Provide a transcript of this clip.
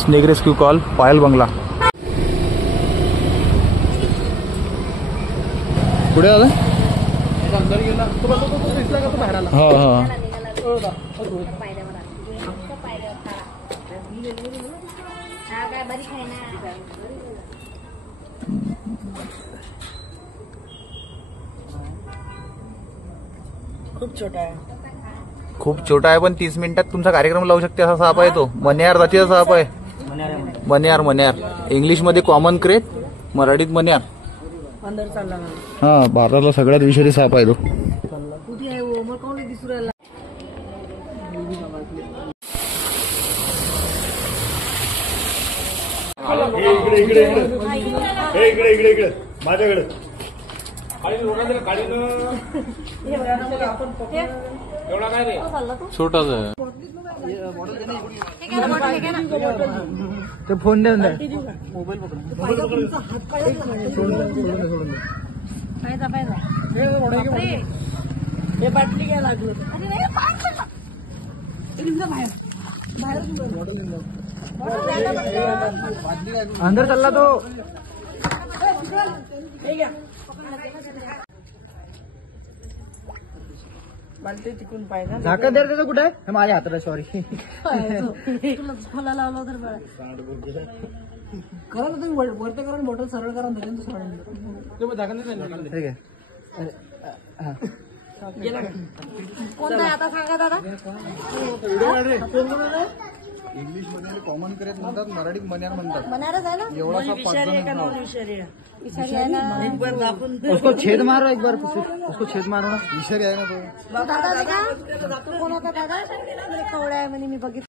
Snake rescue call पायल बंगला. पुढे आला हा हा. खूप छोटा आहे. खूप छोटा आहे पण 30 मिनिटात तुमचा कार्यक्रम लावू शकते असा साप आहे तो. मन्यार जातीचा साप आहे. मन्यार. इंग्लिश मध्ये कॉमन क्रेट, मराठीत मन्यार. अंदर चालला हा, भारतातला सगळ्यात विषारी साप आहे तो. कुठे आहे वो मग कोण दिसू राहिला. इकडे माझ्याकडे. छोटाच आहे ते फोन द्या मोबाईल हे बाटली काय लागलं. अंदर चालला तो. तिकून पाहिजे झाका दर त्याचं कुठे आहे. माझ्या हातात. सॉरी तुला खोला लावला तर करा ना तुम्ही. वरती करा बॉटल सरळ करा ठीक आहे. कोणता आता सांगा दादा. इंग्लिश मध्ये कॉमन क्रेट म्हणतात, मराठीत मन्यार म्हणतात. मन्यारच आहे ना. एवढा सा एक बार उसको छेद मारो. एक बार उसको छेद मारो ना. विषारी आहे ना तो. दादा कोण होता दादा. कवडा आहे म्हणे मी बघितलं.